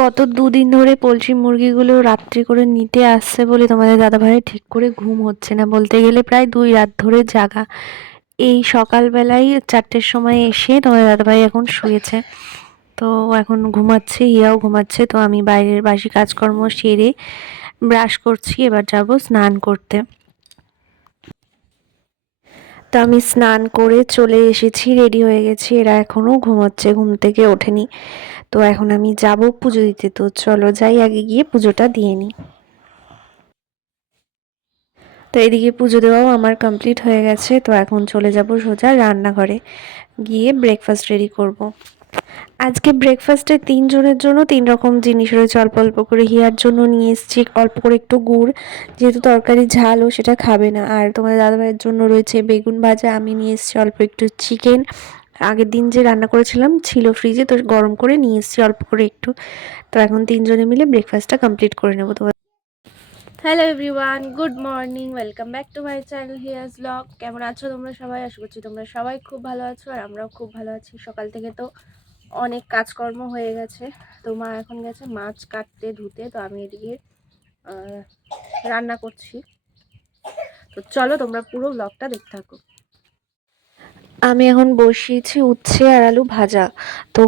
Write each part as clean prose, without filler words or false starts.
গত দুদিন ধরে পোলট্রি মুরগিগুলো রাত্রি করে নিতে আসছে বলে তোমাদের দাদাভাইয়ের ঠিক করে ঘুম হচ্ছে না, বলতে গেলে প্রায় 2 রাত ধরে জাগা। এই সকালবেলায় 4টের সময় এসে তোমাদের দাদাভাই এখন শুয়েছে, তো এখন ঘুমাচ্ছে, হিয়াও ঘুমাচ্ছে। তো আমি বাইরের বাসি কাজকর্ম সেরে ব্রাশ করছি, এবার যাব স্নান করতে। তো আমি স্নান করে চলে এসেছি, রেডি হয়ে গেছি, এরা এখনও ঘুমোচ্ছে, ঘুম থেকে ওঠেনি। তো এখন আমি যাব পুজো দিতে, তো চলো যাই, আগে গিয়ে পুজোটা দিয়ে নিই। তো এদিকে পুজো দেওয়াও আমার কমপ্লিট হয়ে গেছে, তো এখন চলে যাব সোজা রান্নাঘরে, গিয়ে ব্রেকফাস্ট রেডি করব। আজকে ব্রেকফাস্টে 3 জনের জন্য 3 রকম জিনিস রয়েছে, অল্প অল্প করে। হিয়ার জন্য নিয়ে এসেছি অল্প করে একটু গুড়, যেহেতু তরকারি ঝাল ও সেটা খাবে না। আর তোমাদের দাদাভাইয়ের জন্য রয়েছে বেগুন ভাজা। আমি নিয়ে এসেছি অল্প একটু চিকেন, আগের দিন যে রান্না করেছিলাম ছিল ফ্রিজে, তো গরম করে নিয়ে এসেছি অল্প করে একটু। তো এখন 3 জনে মিলে ব্রেকফাস্টটা কমপ্লিট করে নেবো। তো hello everyone, good morning, welcome back to my channel Hiya's blog. কেমন আছো তোমরা সবাই? আশা করছি তোমরা সবাই খুব ভালো আছো, আর আমরাও খুব ভালো আছি। সকাল থেকে তো অনেক কাজকর্ম হয়ে গেছে। তো মা এখন গেছে মাছ কাটতে ধুতে, তো আমি এদিকে রান্না করছি। তো চলো তোমরা পুরো ব্লগটা দেখতে থাকো। আমি এখন বসিয়েছি উচ্ছে আর আলু ভাজা। তো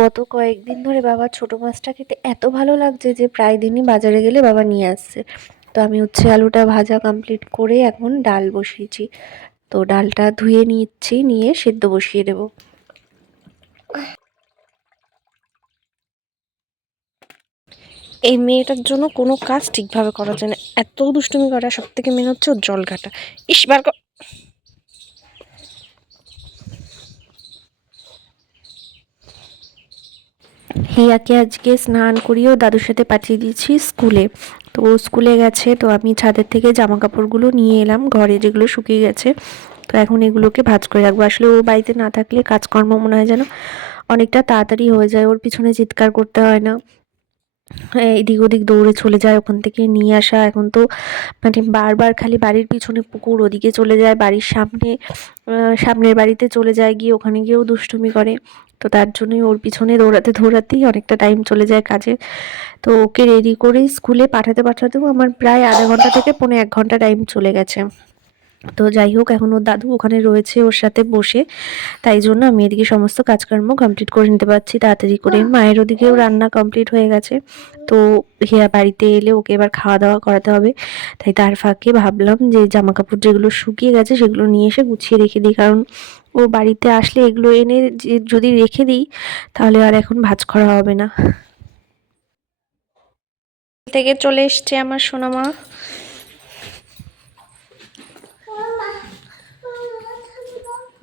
গত কয়েকদিন ধরে বাবার ছোট মাছটা খেতে এত ভালো লাগছে যে প্রায় দিনই বাজারে গেলে বাবা নিয়ে আসছে। তো আমি উচ্ছে আলুটা ভাজা কমপ্লিট করে এখন ডাল বসিয়েছি। তো ডালটা ধুয়ে নিচ্ছি, নিয়ে সেদ্ধ বসিয়ে দেবো। এই মেয়েটার জন্য কোনো কাজ ঠিকভাবে করা যায় না, এত দুষ্টুমি করা। সব থেকে মেন হচ্ছে ওর জল ঘাটা। ইস বার হিয়াকে আজকে স্নান করিয়েও দাদুর সাথে পাঠিয়ে দিয়েছি স্কুলে। তো ও স্কুলে গেছে, তো আমি ছাদের থেকে জামা কাপড়গুলো নিয়ে এলাম ঘরে, যেগুলো শুকিয়ে গেছে। তো এখন এগুলোকে ভাঁজ করে রাখবো। আসলে ও বাড়িতে না থাকলে কাজকর্ম মনে হয় যেন অনেকটা তাড়াতাড়ি হয়ে যায়, ওর পিছনে চিৎকার করতে হয় না, এদিক ওদিক দৌড়ে চলে যায়, ওখান থেকে নিয়ে আসা। এখন তো মানে বারবার খালি বাড়ির পিছনে পুকুর, ওদিকে চলে যায়, বাড়ির সামনে সামনের বাড়িতে চলে যায়, গিয়ে ওখানে গিয়েও দুষ্টুমি করে। তো তার জন্যই ওর পিছনে দৌড়াতে দৌড়াতেই অনেকটা টাইম চলে যায় কাজে। তো ওকে রেডি করে স্কুলে পাঠাতে পাঠাতেও আমার প্রায় আধা ঘন্টা থেকে 1.5 ঘন্টা টাইম চলে গেছে। তো যাই হোক, এখন ওর দাদু ওখানে রয়েছে ওর সাথে বসে, তাই জন্য আমি এদিকে সমস্ত কাজকর্ম কমপ্লিট করে নিতে পারছি তাড়াতাড়ি করে। মায়ের ওদিকেও রান্না কমপ্লিট হয়ে গেছে। তো হিয়া বাড়িতে এলে ওকে এবার খাওয়া দাওয়া করাতে হবে, তাই তার ফাঁকে ভাবলাম যে জামা কাপড় যেগুলো শুকিয়ে গেছে সেগুলো নিয়ে এসে গুছিয়ে রেখে দিই, কারণ ও বাড়িতে আসলে এগুলো এনে যদি রেখে দিই তাহলে আর এখন ভাঁজ করা হবে না। থেকে চলে এসছে আমার সোনামা।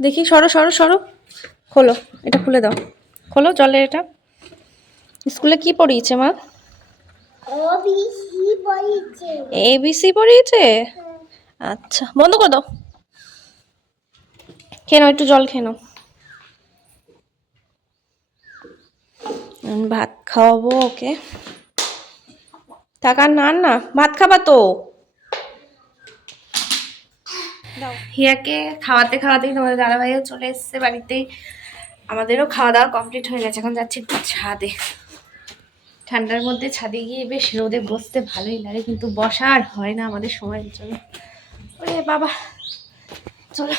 দেখি, সরো সরো সরো, খোলো, এটা খুলে দাও, খোলো জলে। এটা স্কুলে কি পড়িয়েছে মা? এবিসি পড়িয়েছে? আচ্ছা, বন্ধ করে দাও। খেয়ে নাও, একটু জল খেয়ে নাও। ভাত খাওয়াবো ওকে। থাকার না ভাত খাবা তো। হিয়াকে খাওয়াতে খাওয়াতেই তোমাদের দাদাভাইও চলে এসছে বাড়িতে। আমাদেরও খাওয়া দাওয়া কমপ্লিট হয়ে গেছে, এখন যাচ্ছি একটু ছাদে। ঠান্ডার মধ্যে ছাদে গিয়ে বেশ রোদে বসতে ভালোই লাগে, কিন্তু বসা আর হয় না আমাদের সময়ের জন্য। ওরে বাবা, চলো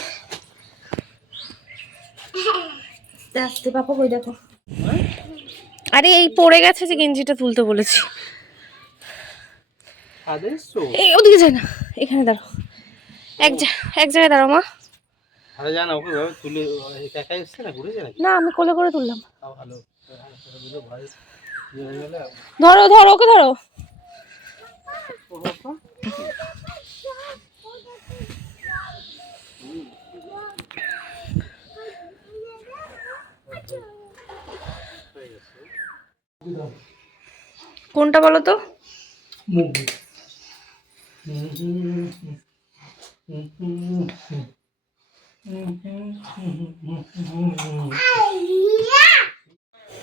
আস্তে আস্তে। পাপা কই দেখো। আরে এই পড়ে গেছে যে গেঞ্জিটা তুলতে বলেছি। এই ওদিকে যায় না, এখানে দাঁড়াও, এক জায়গায় দাঁড়াও মা। আরে জানা ওকে ভাবে তুলে একাই এসছে না, ঘুরে যায় নাকি? না, আমি কোলে করে তুললাম। ভালো ভাই হয়ে গেলে ধরো ধরো, ওকে ধরো। কোনটা বলো তো?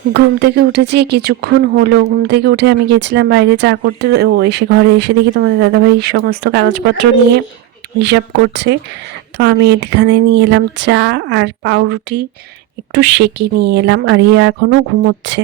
ঘুম থেকে উঠেছি কিছুক্ষণ হলো, ঘুম থেকে উঠে আমি গেছিলাম বাইরে চা করতে। ও এসে ঘরে এসে দেখি তোমাদের দাদাভাই সমস্ত কাগজপত্র নিয়ে হিসাব করছে। তো আমি এখানে নিয়ে এলাম চা আর পাউরুটি, একটু সেঁকে নিয়ে এলাম, আর ইয়া এখনো ঘুমোচ্ছে।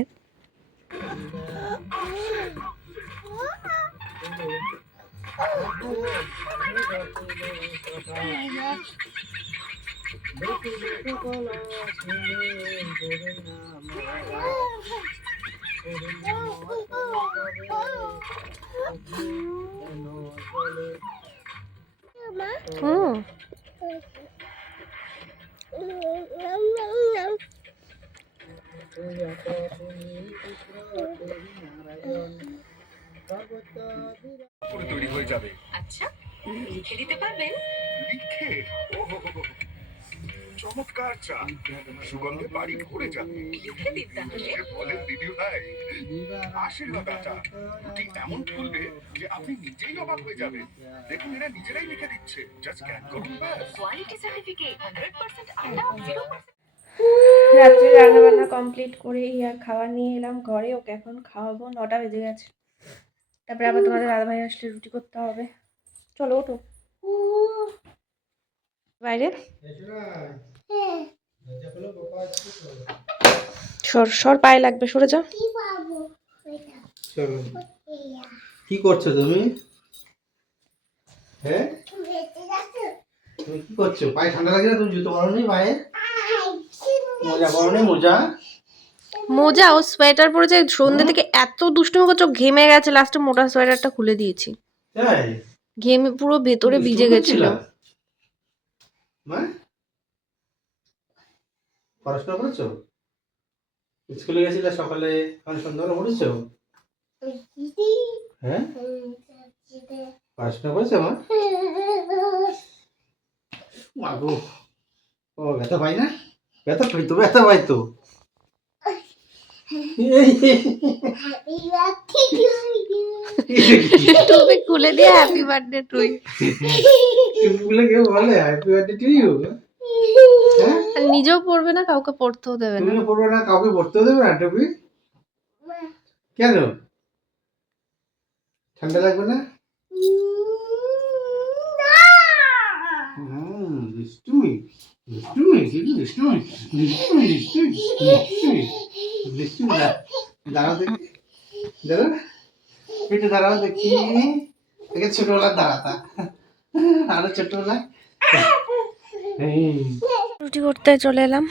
হুম। করে তৈরি হয়ে যাবে। আচ্ছা, লিখে দিতে পারবেন? লিখে? ওহো, চমৎকার চা, সুগন্ধে বাড়ি ভরে যাবে। লিখে দিন তাহলে। বলেন দিদি ভাই, আশীর্বাদ আটা রুটি এমন ফুলবে যে আপনি নিজেই অবাক হয়ে যাবেন। দেখুন এরা নিজেরাই লিখে দিচ্ছে, জাস্ট স্ক্যান করুন ব্যাস। কোয়ালিটি সার্টিফিকেট 100% আটা 0%। রাত্রে রান্নাবান্না কমপ্লিট করে ইয়ার খাবার নিয়ে এলাম ঘরে, ওকে এখন খাওয়াবো। 9টা বেজে গেছে। তারপরে আবার তোমাদের দাদাভাই আসলে রুটি করতে হবে। চলো ওঠো বাইরে। সর সর, পায়ে লাগবে, সরে যা। চলো, কি করছো তুমি? হ্যাঁ, তুমি কি করছো? পায়ে ঠান্ডা লাগে না? তুমি জুতো পরো নি পায়ে? মোজা পরো নি? মোজা মোজা ও সোয়েটার পরেছে, সন্ধ্যে থেকে এত দুষ্টুমি করছো, ঘেমে গেছে, লাস্টে মোটা সোয়েটারটা খুলে দিয়েছি। তাই? ঘেমে পুরো ভেতরে ভিজে গেছিল। মা, পড়াশোনা করেছো? স্কুলে গেছিলে সকালে, সন্ধ্যাবেলা পড়েছো? হ্যাঁ, পড়াশোনা করেছো মা? মাগো, ও ব্যথা পাই না? ব্যথা পাই তো, ব্যথা পাই তো। টুপি খুলে দিয়ে হ্যাপি বার্থডে টু ইউ। টুপিগুলো কেউ বলে হ্যাপি বার্থডে টু ইউ? আর নিজেও পড়বে না, কাউকে পড়তেও দেবে না। তুমিও পড়বে না, কাউকে পড়তেও দেবে না টুপি? কেন? ঠান্ডা লাগবে না? দুষ্টুমি, দুষ্টুমি, দুষ্টুমি, দুষ্টুমি, দুষ্টুমি, দুষ্টুমি, দুষ্টুমি। দাঁড়াও দেখি, দাঁড়াও, একটু দাঁড়াও দেখি। দেখে ছোটবেলার দাঁড়াতা, আরো ছোটবেলা। রুটি করতে চলে এলাম।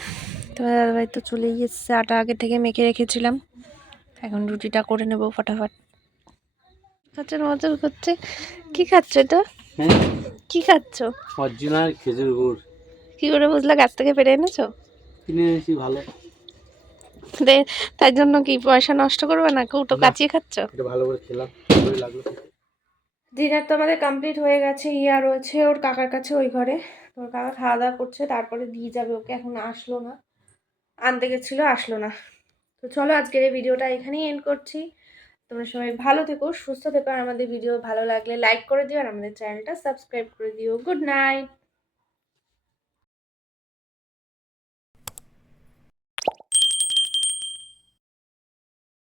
তোমার দাদাভাই তো চলেই এসেছে, আটা আগে থেকে মেখে রেখেছিলাম। এখন রুটিটা করে নেব ফটাফট। খাচ্ছে, নজর করছে। কি খাচ্ছ এটা? হ্যাঁ, কি খাচ্ছ? অরিজিনাল খেজুর গুড় কি করে বুঝলা গাছ থেকে পেরে এনেছো? কিনে এনেছি, ভালো। তাই জন্য কি পয়সা নষ্ট করবে না, কৌটো কাচিয়ে খাচ্ছ? এটা ভালো করে খেলাম, ভালোই লাগলো। ডিনার তো আমাদের কমপ্লিট হয়ে গেছে। ইয়া রয়েছে ওর কাকার কাছে ওই ঘরে। তো ওর কাকা খাওয়া দাওয়া করছে, তারপরে দিয়ে যাবে ওকে। এখন আসলো না, আনতে গেছিলো, আসলো না। তো চলো আজকের এই ভিডিওটা এখানেই এন্ড করছি। তোমরা সবাই ভালো থেকো, সুস্থ থেকো, আর আমাদের ভিডিও ভালো লাগলে লাইক করে দিও, আর আমাদের চ্যানেলটা সাবস্ক্রাইব করে দিও। Good night.